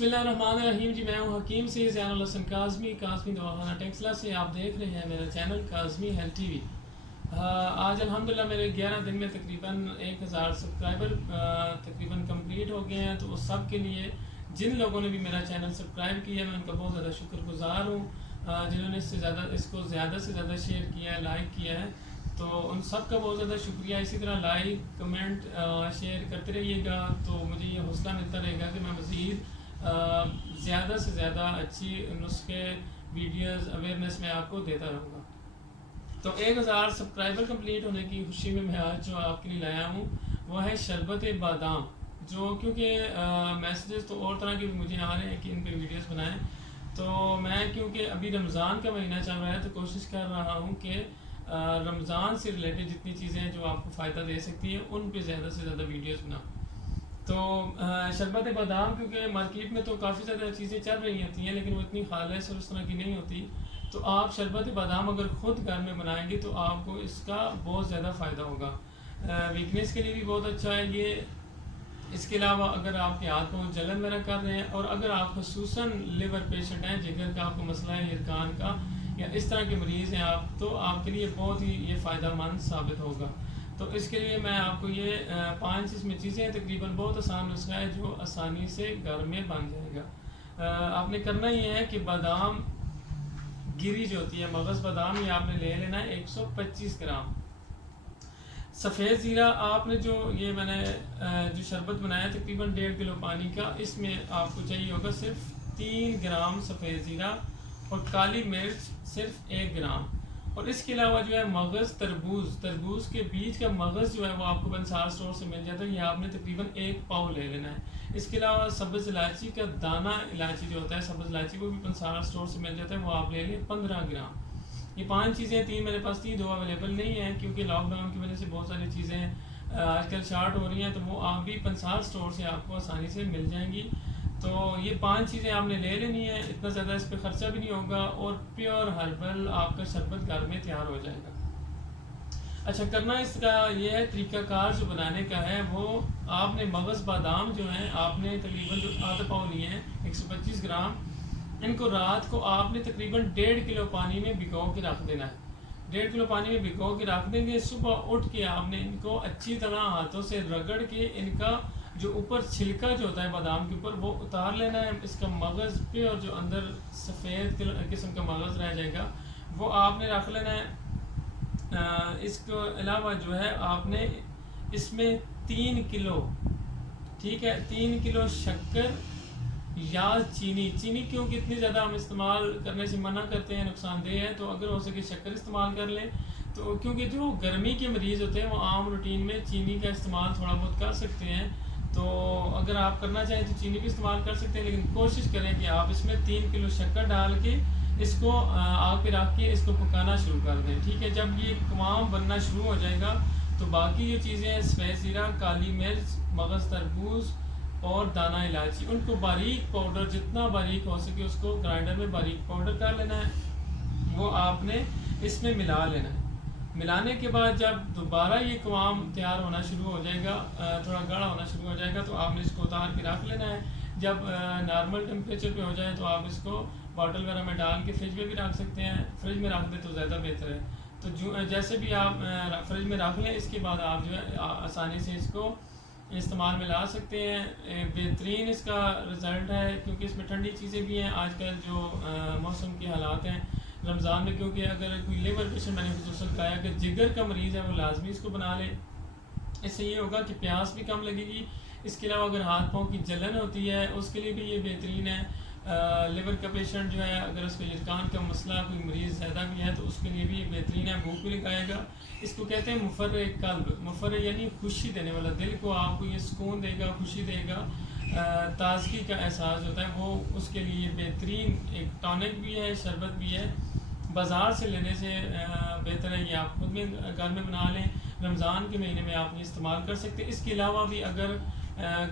بسم اللہ الرحمن الرحیم جی، میں ہوں حکیم سے زیان الحسن کاظمی دواخانہ ٹیکسلا سے. آپ دیکھ رہے ہیں میرا channel Kazmi health T V. آج الحمدللہ میرے 11 دن میں تقریباً 1000 سبسکرائبر تقریباً کمپلیٹ ہو گئے ہیں. تو اس سب کے لیے جن لوگوں نے بھی میرا چینل سبسکرائب کیا ہے میں ان کا بہت زیادہ شکر گزار ہوں. جنہوں نے اس کو زیادہ سے زیادہ شیئر کیا ہے، لائک کیا ہے، تو ان سب کا بہت زیادہ شکریہ. اسی طرح لائک کمنٹ شیئر کرتے رہیے گا تو مجھے یہ حوصلہ ملتا رہے گا کہ میں مزید زیادہ سے زیادہ اچھی نسخے ویڈیوز اویئرنیس میں آپ کو دیتا رہوں گا. تو 1000 سبسکرائبر کمپلیٹ ہونے کی خوشی میں آج جو آپ کے لیے لایا ہوں وہ ہے شربت بادام. جو کیونکہ میسیجز تو اور طرح کے بھی مجھے آ رہے ہیں کہ ان پہ ویڈیوز بنائیں، تو میں کیونکہ ابھی رمضان کا مہینہ چل رہا ہے تو کوشش کر رہا ہوں کہ رمضان سے ریلیٹڈ جتنی چیزیں جو آپ کو فائدہ دے سکتی ہیں ان پہ زیادہ سے زیادہ ویڈیوز بناؤں. تو شربت بادام کیونکہ مارکیٹ میں تو کافی زیادہ چیزیں چل رہی ہوتی ہیں لیکن وہ اتنی خالص اور اس طرح کی نہیں ہوتی. تو آپ شربت بادام اگر خود گھر میں بنائیں گے تو آپ کو اس کا بہت زیادہ فائدہ ہوگا. ویکنیس کے لیے بھی بہت اچھا ہے یہ. اس کے علاوہ اگر آپ کے ہاتھ پاؤں جلن وغیرہ کر رہے ہیں اور اگر آپ خصوصاً لیور پیشنٹ ہیں، جگر کا آپ کو مسئلہ ہے، ارکان کا یا اس طرح کے مریض ہیں آپ، تو آپ کے لیے بہت ہی یہ فائدہ مند ثابت ہوگا. تو اس کے لیے میں آپ کو یہ 5 اس میں چیزیں تقریباً بہت آسان نسخہ ہے جو آسانی سے گھر میں بن جائے گا. آپ نے کرنا یہ ہے کہ بادام گری جو ہوتی ہے، مغز بادام، یہ آپ نے لے لینا ہے 125 گرام. سفید زیرہ آپ نے میں نے جو شربت بنایا تقریباً 1.5 کلو پانی کا، اس میں آپ کو چاہیے ہوگا صرف 3 گرام سفید زیرہ اور کالی مرچ صرف 1 گرام. اور اس کے علاوہ جو ہے مغز تربوز کے بیج کا مغز جو ہے وہ آپ کو بنسار اسٹور سے مل جاتا ہے. یہ آپ نے تقریباً 1 پاؤ لے لینا ہے. اس کے علاوہ سبز الائچی کا دانہ الائچی جو ہوتا ہے، سبز الائچی وہ بھی بنسار اسٹور سے مل جاتا ہے، وہ آپ لے لیں 15 گرام. یہ 5 چیزیں 3 میرے پاس تھی، 2 اویلیبل نہیں ہیں کیونکہ لاک ڈاؤن کی وجہ سے بہت ساری چیزیں آج کل شارٹ ہو رہی ہیں، تو وہ آپ بھی بنسار اسٹور سے آپ کو آسانی سے مل جائیں گی. تو یہ 5 چیزیں آپ نے لے لینی ہے، اتنا زیادہ اس پہ خرچہ بھی نہیں ہوگا اور پیور ہربل آپ کا شربت گھر میں تیار ہو جائے گا. اچھا، کرنا اس کا یہ ہے، طریقہ کار جو بنانے کا ہے وہ آپ نے مغز بادام جو ہیں آپ نے تقریباً جو آدھا پاؤ لیے ہیں 125 گرام، ان کو رات کو آپ نے تقریباً 1.5 کلو پانی میں بھگو کے رکھ دینا ہے. 1.5 کلو پانی میں بھگو کے رکھ دیں گے. صبح اٹھ کے آپ نے ان کو اچھی طرح ہاتھوں سے رگڑ کے ان کا جو اوپر چھلکا جو ہوتا ہے بادام کے اوپر وہ اتار لینا ہے. اس کا مغز پہ اور جو اندر سفید قسم کا مغز رہ جائے گا وہ آپ نے رکھ لینا ہے. اس کے علاوہ جو ہے آپ نے اس میں 3 کلو، ٹھیک ہے، 3 کلو شکر یا چینی کیونکہ اتنی زیادہ ہم استعمال کرنے سے منع کرتے ہیں، نقصان دہ ہے، تو اگر ہو سکے شکر استعمال کر لیں. تو کیونکہ جو گرمی کے مریض ہوتے ہیں وہ عام روٹین میں چینی کا استعمال تھوڑا بہت کر سکتے ہیں، تو اگر آپ کرنا چاہیں تو چینی بھی استعمال کر سکتے ہیں، لیکن کوشش کریں کہ آپ اس میں 3 کلو شکر ڈال کے اس کو آگ پہ رکھ کے اس کو پکانا شروع کر دیں. ٹھیک ہے، جب یہ قوام بننا شروع ہو جائے گا تو باقی جو چیزیں ہیں، سفید زیرہ، کالی مرچ، مغز تربوز اور دانہ الائچی، ان کو باریک پاؤڈر، جتنا باریک ہو سکے اس کو گرائنڈر میں باریک پاؤڈر کر لینا ہے. وہ آپ نے اس میں ملا لینا ہے. ملانے کے بعد جب دوبارہ یہ قوام تیار ہونا شروع ہو جائے گا، تھوڑا گاڑھا ہونا شروع ہو جائے گا، تو آپ نے اس کو اتار کے رکھ لینا ہے. جب نارمل ٹمپریچر پہ ہو جائے تو آپ اس کو باٹل وغیرہ میں ڈال کے فریج میں بھی رکھ سکتے ہیں. فریج میں رکھ دیں تو زیادہ بہتر ہے. تو جیسے بھی آپ فریج میں رکھ لیں، اس کے بعد آپ جو ہے آسانی سے اس کو استعمال میں لا سکتے ہیں. بہترین اس کا رزلٹ ہے کیونکہ اس میں ٹھنڈی چیزیں بھی ہیں. آج کل جو موسم کے حالات ہیں رمضان میں، کیونکہ اگر کوئی لیور پیشنٹ، میں نے خصوصاً کہا کہ جگر کا مریض ہے، وہ لازمی اس کو بنا لے. اس سے یہ ہوگا کہ پیاس بھی کم لگے گی. اس کے علاوہ اگر ہاتھ پاؤں کی جلن ہوتی ہے اس کے لیے بھی یہ بہترین ہے. لیور کا پیشنٹ جو ہے اگر اس کو ارکان کا مسئلہ کوئی مریض زیادہ بھی ہے تو اس کے لیے بھی یہ بہترین ہے، بھوک بھی لگائے گا. اس کو کہتے ہیں مفرح قلب. مفرح یعنی خوشی دینے والا، دل کو آپ کو یہ سکون دے گا، خوشی دے گا، تازگی کا احساس ہوتا ہے، وہ اس کے لیے بہترین ایک ٹانک بھی ہے، شربت بھی ہے. بازار سے لینے سے بہتر ہے یہ آپ خود میں گھر میں بنا لیں. رمضان کے مہینے میں آپ یہ استعمال کر سکتے ہیں. اس کے علاوہ بھی اگر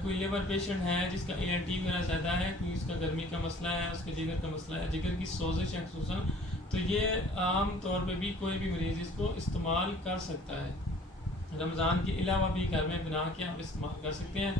کوئی لیور پیشنٹ ہے جس کا ALT وغیرہ زیادہ ہے، کوئی اس کا گرمی کا مسئلہ ہے، اس کے جگر کا مسئلہ ہے، جگر کی سوزش ہے خصوصاً، تو یہ عام طور پہ بھی کوئی بھی مریض اس کو استعمال کر سکتا ہے. رمضان کے علاوہ بھی گھر میں بنا کے آپ استعمال کر سکتے ہیں.